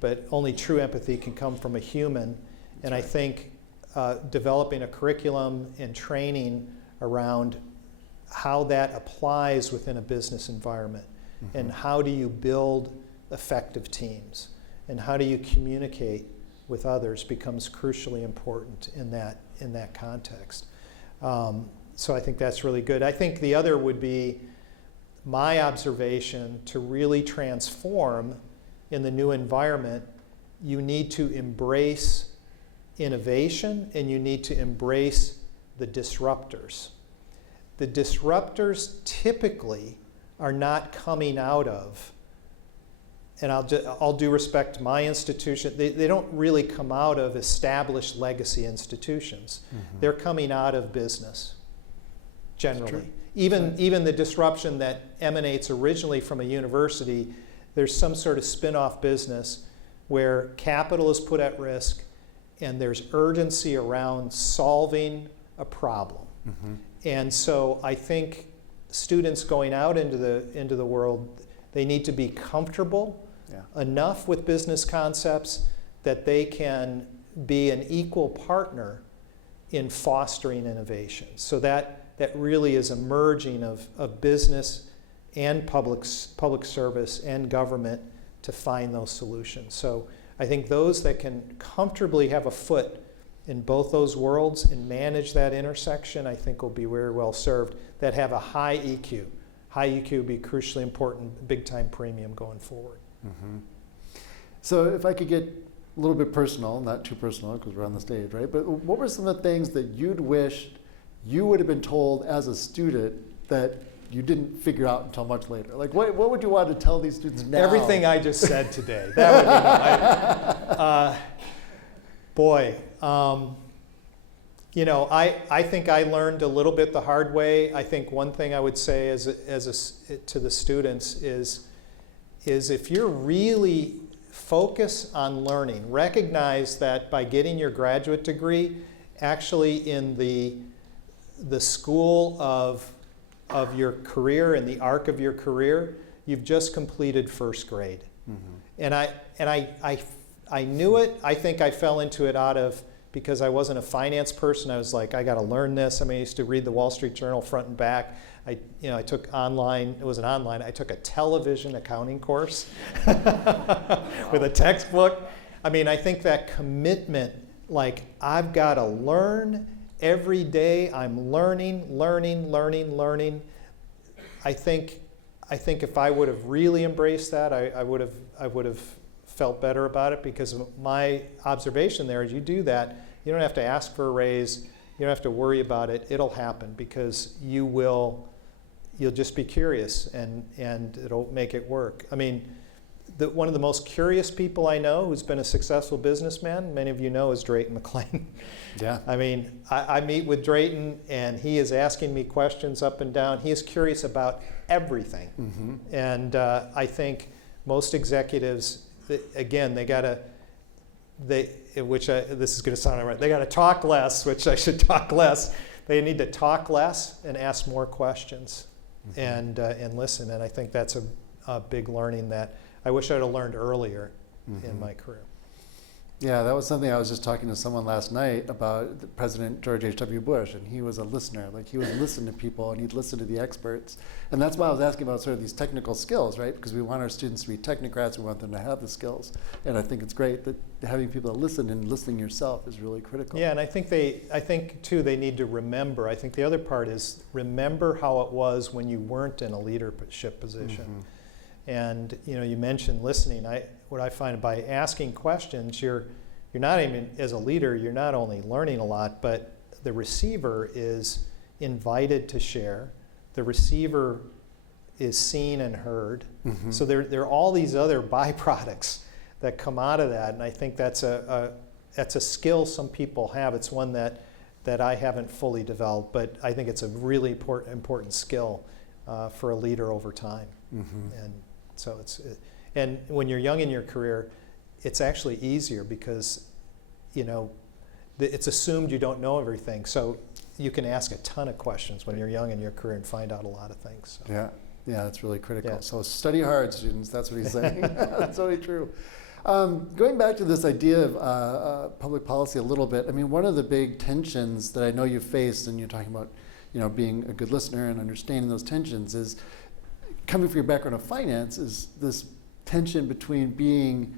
but only true empathy can come from a human. And I think developing a curriculum and training around how that applies within a business environment, and how do you build effective teams, and how do you communicate with others becomes crucially important in that context. So I think that's really good. I think the other would be my observation to really transform in the new environment. You need to embrace innovation, and you need to embrace the disruptors. The disruptors typically are not coming out of, and I'll do respect to my institution, they don't really come out of established legacy institutions. They're coming out of business, generally. Even the disruption that emanates originally from a university, there's some sort of spin-off business where capital is put at risk and there's urgency around solving a problem. And so I think students going out into the world, they need to be comfortable enough with business concepts that they can be an equal partner in fostering innovation. So that really is a merging of business and public service and government to find those solutions. So I think those that can comfortably have a foot in both those worlds and manage that intersection, I think will be very well served, that have a high EQ. High EQ would be crucially important, big time premium going forward. So if I could get a little bit personal, not too personal because we're on the stage, right? But what were some of the things that you'd wished you would have been told as a student that you didn't figure out until much later? Like what would you want to tell these students now? Everything I just said today. That would be I think I learned a little bit the hard way. I think one thing I would say to the students is if you're really focused on learning, recognize that by getting your graduate degree, actually in the school of your career and the arc of your career, you've just completed first grade. And I knew it. I think I fell into it because I wasn't a finance person. I was like, I got to learn this. I mean, I used to read the Wall Street Journal front and back. I took online. It wasn't online. I took a television accounting course with a textbook. I mean, I think that commitment, like I've got to learn every day. I'm learning. I think I think if I would have really embraced that, I would have felt better about it, because my observation there is you do that, you don't have to ask for a raise, you don't have to worry about it, it'll happen, because you'll just be curious and it'll make it work. I mean, one of the most curious people I know who's been a successful businessman, many of you know, is Drayton McLane. Yeah. I mean, I meet with Drayton and he is asking me questions up and down. He is curious about everything. Mm-hmm. And I think most executives, again, this is going to sound right, they got to talk less, which I should talk less. They need to talk less and ask more questions, mm-hmm. and listen. And I think that's a big learning that I wish I'd have learned earlier mm-hmm. in my career. Yeah, that was something I was just talking to someone last night about President George H.W. Bush, and he was a listener. Like, he would listen to people and he'd listen to the experts. And that's why I was asking about sort of these technical skills, right? Because we want our students to be technocrats, we want them to have the skills. And I think it's great that having people that listen and listening yourself is really critical. Yeah, and I think too, they need to remember. I think the other part is remember how it was when you weren't in a leadership position. Mm-hmm. And you mentioned listening. What I find by asking questions, you're not even, as a leader, you're not only learning a lot, but the receiver is invited to share. The receiver is seen and heard. Mm-hmm. So there are all these other byproducts that come out of that, and I think that's a skill some people have. It's one that I haven't fully developed, but I think it's a really important skill for a leader over time. Mm-hmm. And so and when you're young in your career, it's actually easier because, it's assumed you don't know everything. So you can ask a ton of questions when you're young in your career and find out a lot of things. So. Yeah, that's really critical. Yeah. So study hard, students. That's what he's saying. That's totally true. Going back to this idea of public policy a little bit, I mean, one of the big tensions that I know you've faced, and you're talking about, being a good listener and understanding those tensions, is coming from your background of finance, is this tension between being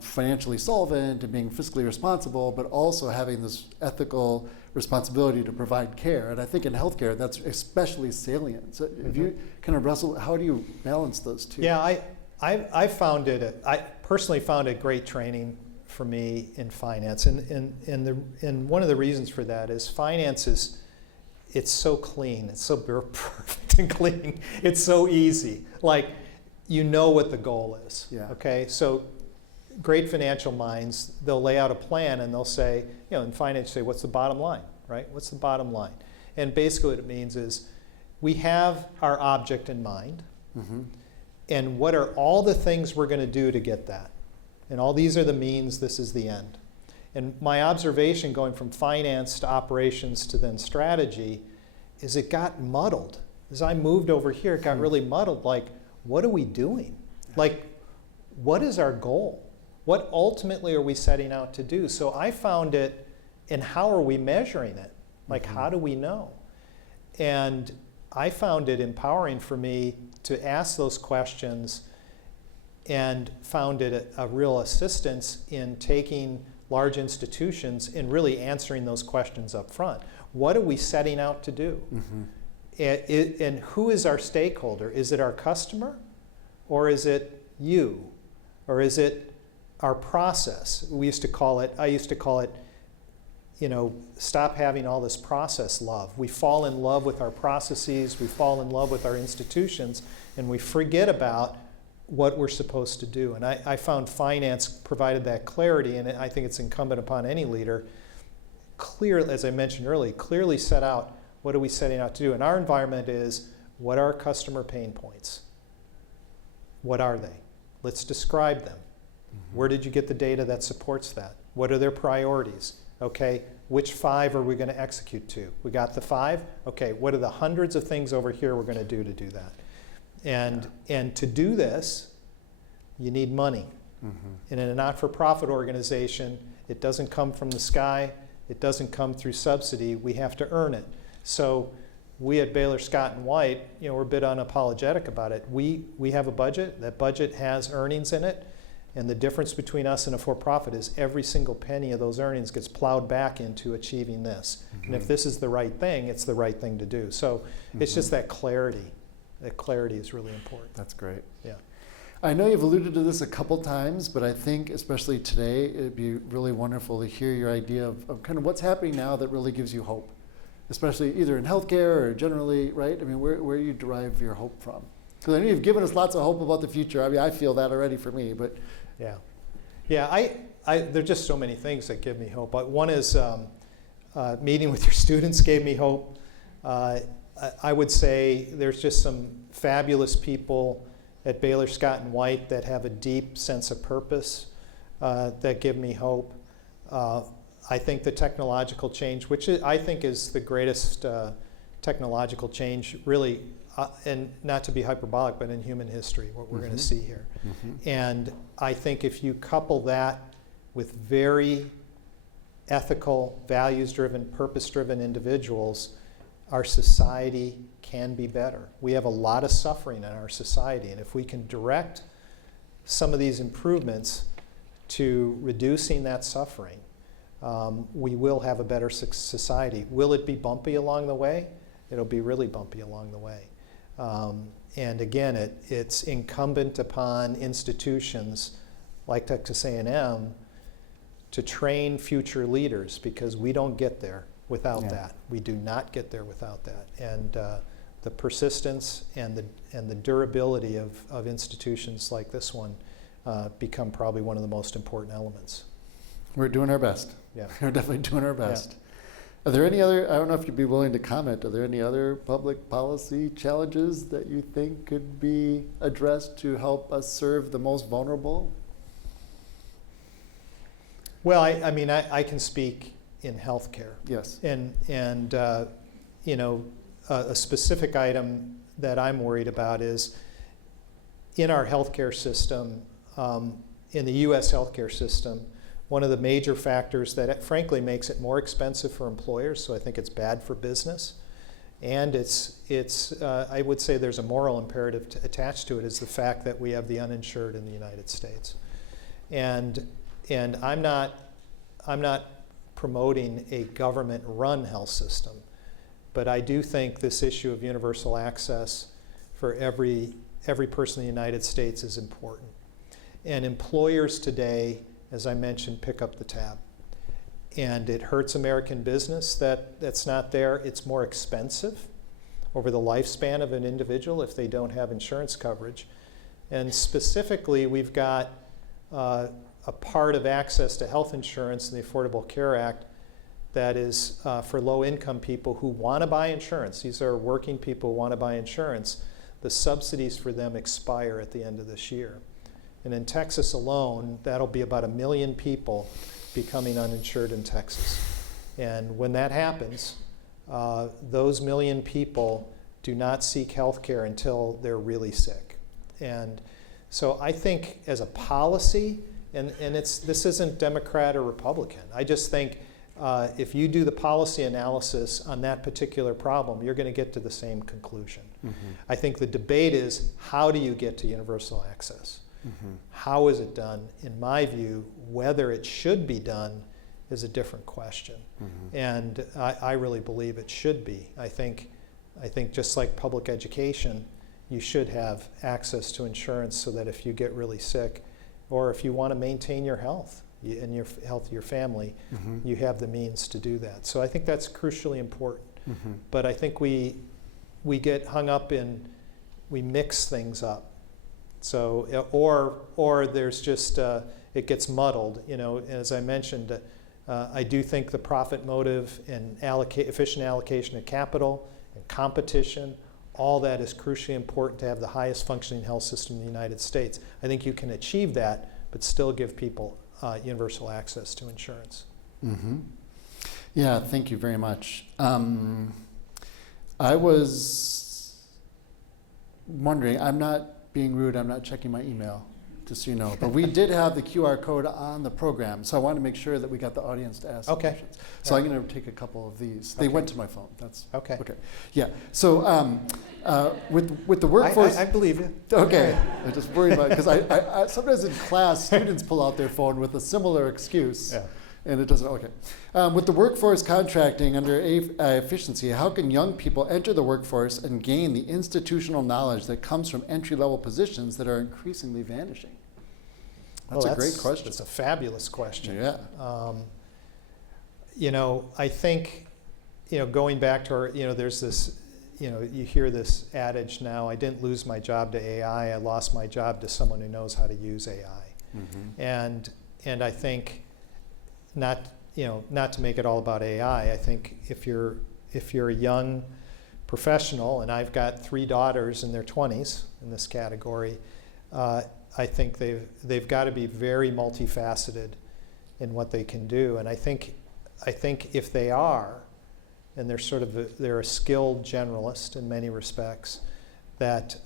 financially solvent and being fiscally responsible, but also having this ethical responsibility to provide care. And I think in healthcare, that's especially salient. So if you kind of wrestle, how do you balance those two? Yeah, I personally found it great training for me in finance. And one of the reasons for that is finance it's so clean, it's so perfect and clean. It's so easy. Like, what the goal is. Yeah. Okay, so great financial minds, they'll lay out a plan and they'll say, in finance, say, what's the bottom line, right? What's the bottom line? And basically what it means is we have our object in mind, mm-hmm. and what are all the things we're going to do to get that? And all these are the means, this is the end. And my observation going from finance to operations to then strategy is it got muddled. As I moved over here, it got really muddled. Like, what are we doing? Like, what is our goal? What ultimately are we setting out to do? So I found it, and how are we measuring it? Like, mm-hmm. how do we know? And I found it empowering for me to ask those questions, and found it a real assistance in taking large institutions and really answering those questions up front. What are we setting out to do? Mm-hmm. And who is our stakeholder? Is it our customer, or is it you, or is it our process? I used to call it, stop having all this process love. We fall in love with our processes, we fall in love with our institutions, and we forget about what we're supposed to do. And I found finance provided that clarity, and I think it's incumbent upon any leader, as I mentioned earlier, clearly set out what are we setting out to do. And our environment is, what are customer pain points? What are they? Let's describe them. Mm-hmm. Where did you get the data that supports that? What are their priorities? Okay, which 5 are we going to execute to? We got the 5? Okay, what are the hundreds of things over here we're going to do that? And to do this, you need money. Mm-hmm. And in a not-for-profit organization, it doesn't come from the sky. It doesn't come through subsidy. We have to earn it. So we at Baylor Scott White, we're a bit unapologetic about it. We have a budget. That budget has earnings in it. And the difference between us and a for-profit is every single penny of those earnings gets plowed back into achieving this. Mm-hmm. And if this is the right thing, it's the right thing to do. So mm-hmm. it's just that clarity. That clarity is really important. That's great. Yeah. I know you've alluded to this a couple times, but I think especially today, it'd be really wonderful to hear your idea of kind of what's happening now that really gives you hope, especially either in healthcare or generally, right? I mean, where you derive your hope from? Because I know you've given us lots of hope about the future. I mean, I feel that already for me, but. Yeah, there's just so many things that give me hope. One is meeting with your students gave me hope. I would say there's just some fabulous people at Baylor Scott White that have a deep sense of purpose that give me hope. I think the technological change, which I think is the greatest technological change, really, and not to be hyperbolic, but in human history, what we're going to see here. And I think if you couple that with very ethical, values-driven, purpose-driven individuals, our society can be better. We have a lot of suffering in our society, and if we can direct some of these improvements to reducing that suffering, we will have a better society. Will it be bumpy along the way? It'll be really bumpy along the way. And again, it's incumbent upon institutions like Texas A&M to train future leaders, because we don't get there without that. We do not get there without that. And the persistence and the durability of institutions like this one become probably one of the most important elements. We're doing our best. Yeah. We're definitely doing our best. Yeah. Are there any other, I don't know if you'd be willing to comment, are there any other public policy challenges that you think could be addressed to help us serve the most vulnerable? Well, I mean, I can speak in healthcare. Yes. And you know, a specific item that I'm worried about is in our healthcare system, in the U.S. healthcare system, one of the major factors that frankly makes it more expensive for employers, so I think it's bad for business, and I would say there's a moral imperative attached to it, is the fact that we have the uninsured in the United States. And I'm not promoting a government-run health system, but I do think this issue of universal access for every person in the United States is important. And employers today, as I mentioned, pick up the tab. And it hurts American business that's not there. It's more expensive over the lifespan of an individual if they don't have insurance coverage. And specifically, we've got a part of access to health insurance in the Affordable Care Act that is for low-income people who want to buy insurance. These are working people who want to buy insurance. The subsidies for them expire at the end of this year. And in Texas alone, that'll be about 1 million people becoming uninsured in Texas. And when that happens, those 1 million people do not seek health care until they're really sick. And so I think as a policy, and this isn't Democrat or Republican, I just think if you do the policy analysis on that particular problem, you're going to get to the same conclusion. I think the debate is, how do you get to universal access? How is it done? In my view, whether it should be done is a different question. And I really believe it should be. I think just like public education, you should have access to insurance so that if you get really sick, or if you want to maintain your health and your health of your family, you have the means to do that. So I think that's crucially important. But I think we get hung up in, we mix things up. So, or there's just, it gets muddled. You know, as I mentioned, I do think the profit motive and efficient allocation of capital and competition, all that is crucially important to have the highest functioning health system in the United States. I think you can achieve that, but still give people universal access to insurance. Yeah, thank you very much. I was wondering, I'm not being rude, I'm not checking my email, just so you know. But we did have the QR code on the program, so I wanted to make sure that we got the audience to ask questions. So I'm going to take a couple of these. They went to my phone. That's okay. Yeah. So with the workforce, I believe you. Okay. I just worried about it because I sometimes in class students pull out their phone with a similar excuse. Yeah. And it doesn't, okay. With the workforce contracting under efficiency, how can young people enter the workforce and gain the institutional knowledge that comes from entry-level positions that are increasingly vanishing? That's a great question. That's a fabulous question. Yeah. I think, going back to our, there's this, you hear this adage now, I didn't lose my job to AI, I lost my job to someone who knows how to use AI. And I think not to make it all about AI, I think if you're a young professional, and I've got 3 daughters in their 20s in this category, I think they've got to be very multifaceted in what they can do. And I think if they are, and they're a skilled generalist in many respects, that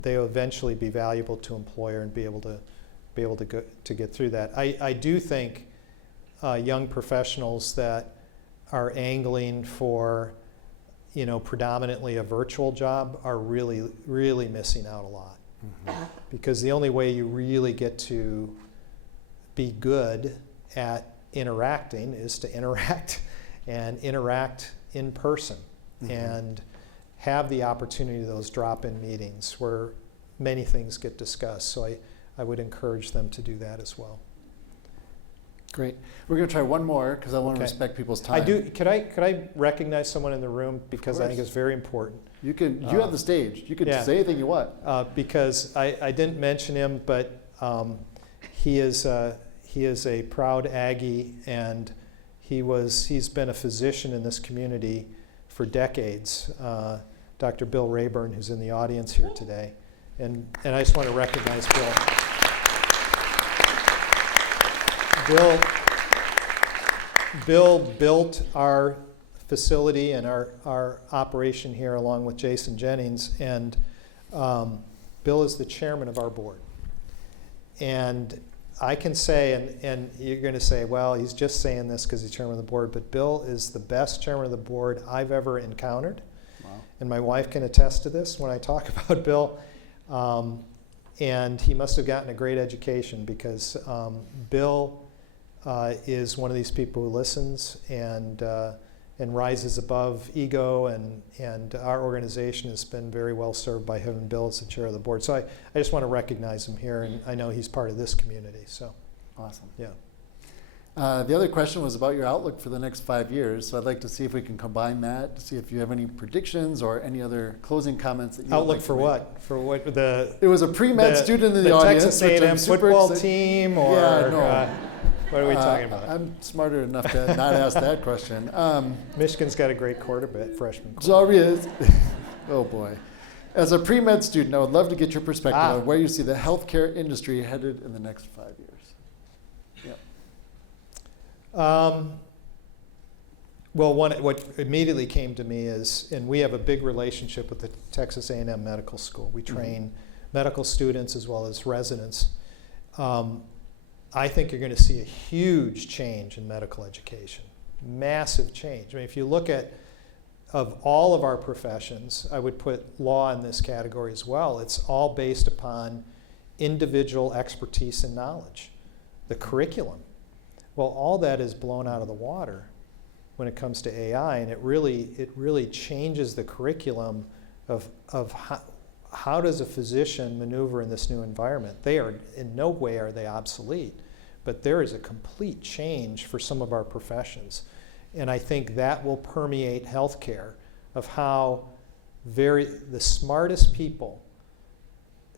they'll eventually be valuable to employer and be able to get through that. I do think young professionals that are angling for predominantly a virtual job are really, really missing out a lot. Because the only way you really get to be good at interacting is to interact and interact in person and have the opportunity of those drop-in meetings where many things get discussed. So I would encourage them to do that as well. Great. We're going to try one more because I want to respect people's time. I do. Could I recognize someone in the room because I think it's very important. You have the stage. You can say anything you want. Because I didn't mention him, but he is a proud Aggie, and he's been a physician in this community for decades. Dr. Bill Rayburn, who's in the audience here today, and I just want to recognize Bill. Bill built our facility and our operation here along with Jason Jennings, and Bill is the chairman of our board. And I can say, and you're going to say, well, he's just saying this because he's chairman of the board, but Bill is the best chairman of the board I've ever encountered. Wow. And my wife can attest to this when I talk about Bill. And he must have gotten a great education because Bill is one of these people who listens and rises above ego, and our organization has been very well served by him and Bill as the chair of the board. So I just want to recognize him here, and I know he's part of this community. So awesome. Yeah. The other question was about your outlook for the next 5 years. So I'd like to see if we can combine that to see if you have any predictions or any other closing comments that you outlook would like for what? For what? It was a pre-med student in the audience. Texas A&M football team, or what are we talking about? I'm smarter enough to not ask that question. Michigan's got a great quarterback, freshman. Oh boy. As a pre-med student, I would love to get your perspective on where you see the healthcare industry headed in the next 5 years. Well, what immediately came to me is, and we have a big relationship with the Texas A&M Medical School. We train medical students as well as residents. I think you're going to see a huge change in medical education, massive change. I mean, if you look at, of all of our professions, I would put law in this category as well. It's all based upon individual expertise and knowledge, the curriculum. Well, all that is blown out of the water when it comes to AI, and it really changes the curriculum of how does a physician maneuver in this new environment. They are, in no way are they obsolete, but there is a complete change for some of our professions. And I think that will permeate healthcare, of how the smartest people,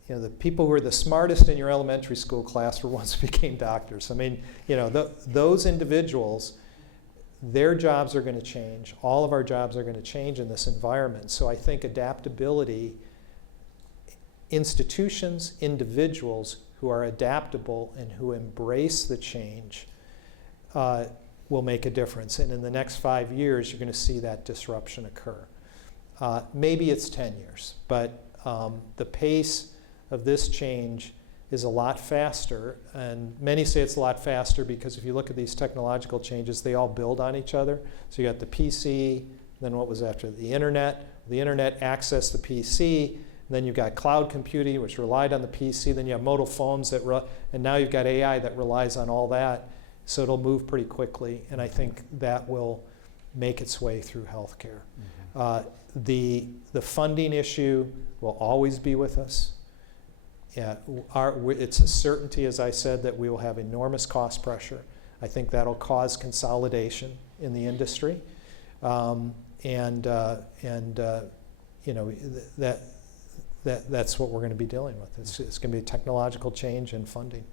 the people who are the smartest in your elementary school class were ones who became doctors. I mean, those individuals, their jobs are going to change. All of our jobs are going to change in this environment. So I think adaptability, institutions, individuals who are adaptable and who embrace the change will make a difference. And in the next 5 years, you're going to see that disruption occur. Maybe it's 10 years, but the pace of this change is a lot faster, and many say it's a lot faster because if you look at these technological changes, they all build on each other. So you got the PC, then what was after the internet accessed the PC, and then you've got cloud computing, which relied on the PC, then you have mobile phones and now you've got AI that relies on all that. So it'll move pretty quickly, and I think that will make its way through healthcare. The funding issue will always be with us. Yeah, it's a certainty, as I said, that we will have enormous cost pressure. I think that'll cause consolidation in the industry, that's what we're going to be dealing with. It's going to be technological change and funding.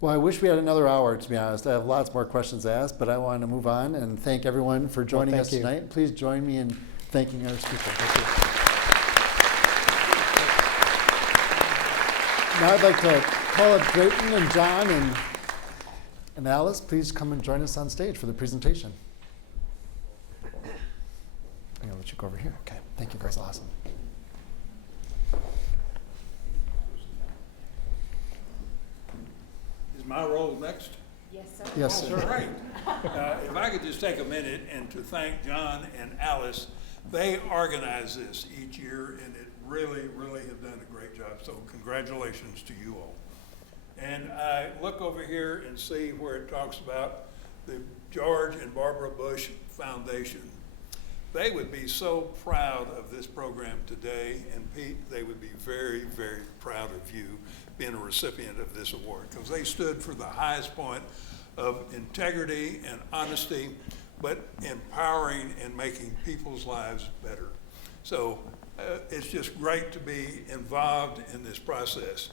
Well, I wish we had another hour, to be honest. I have lots more questions to ask, but I want to move on and thank everyone for joining us tonight. Please join me in thanking our speaker. Thank you. Now I'd like to call up Drayton and John and Alice. Please come and join us on stage for the presentation. I'm going to let you go over here. Okay, thank you. That's awesome. Is my role next? Yes, sir. Yes, Oh, sir. great. If I could just take a minute and to thank John and Alice. They organize this each year, and it really have done a great job. So congratulations to you all. And I look over here and see where it talks about the George and Barbara Bush Foundation. They would be so proud of this program today, and Pete, they would be very proud of you being a recipient of this award, because they stood for the highest point of integrity and honesty, but empowering and making people's lives better. So it's just great to be involved in this process.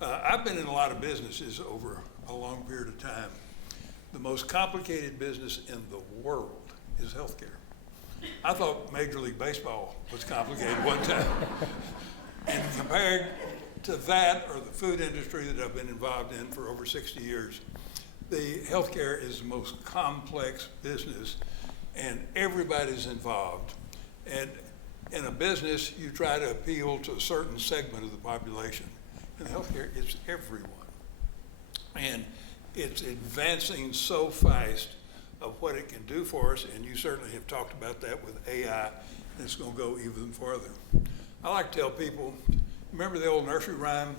I've been in a lot of businesses over a long period of time. The most complicated business in the world is healthcare. I thought Major League Baseball was complicated one time. And compared to that, or the food industry that I've been involved in for over 60 years, the healthcare is the most complex business, and everybody's involved. And in a business, you try to appeal to a certain segment of the population. In healthcare, it's everyone. And it's advancing so fast of what it can do for us, and you certainly have talked about that with AI, and it's going to go even farther. I like to tell people, remember the old nursery rhyme?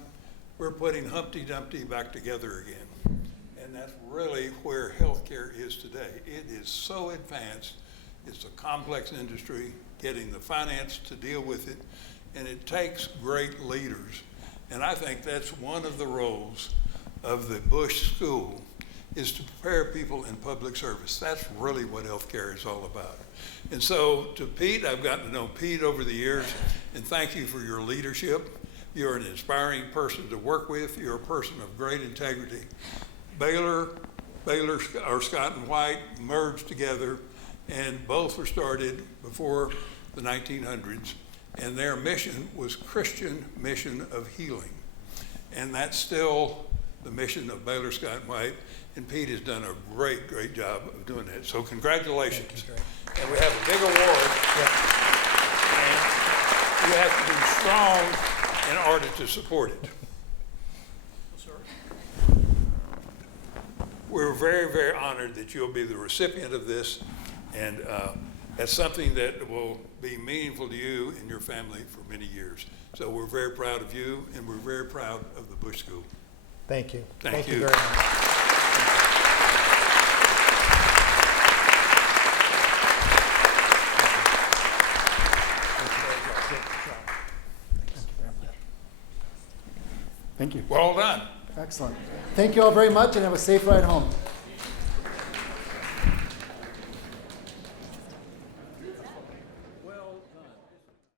We're putting Humpty Dumpty back together again. And that's really where healthcare is today. It is so advanced. It's a complex industry, getting the finance to deal with it, and it takes great leaders. And I think that's one of the roles of the Bush School, is to prepare people in public service. That's really what healthcare is all about. And so to Pete, I've gotten to know Pete over the years, and thank you for your leadership. You're an inspiring person to work with. You're a person of great integrity. Baylor Scott and White merged together, and both were started before the 1900s, and their mission was Christian mission of healing. And that's still the mission of Baylor Scott and White, and Pete has done a great job of doing that. So congratulations. And we have a big award, and you have to be strong in order to support it. We're very honored that you'll be the recipient of this, and that's something that will be meaningful to you and your family for many years. So we're very proud of you, and we're very proud of the Bush School. Thank you. Thank you very much. Thank you. Well done. Excellent. Thank you all very much, and have a safe ride home.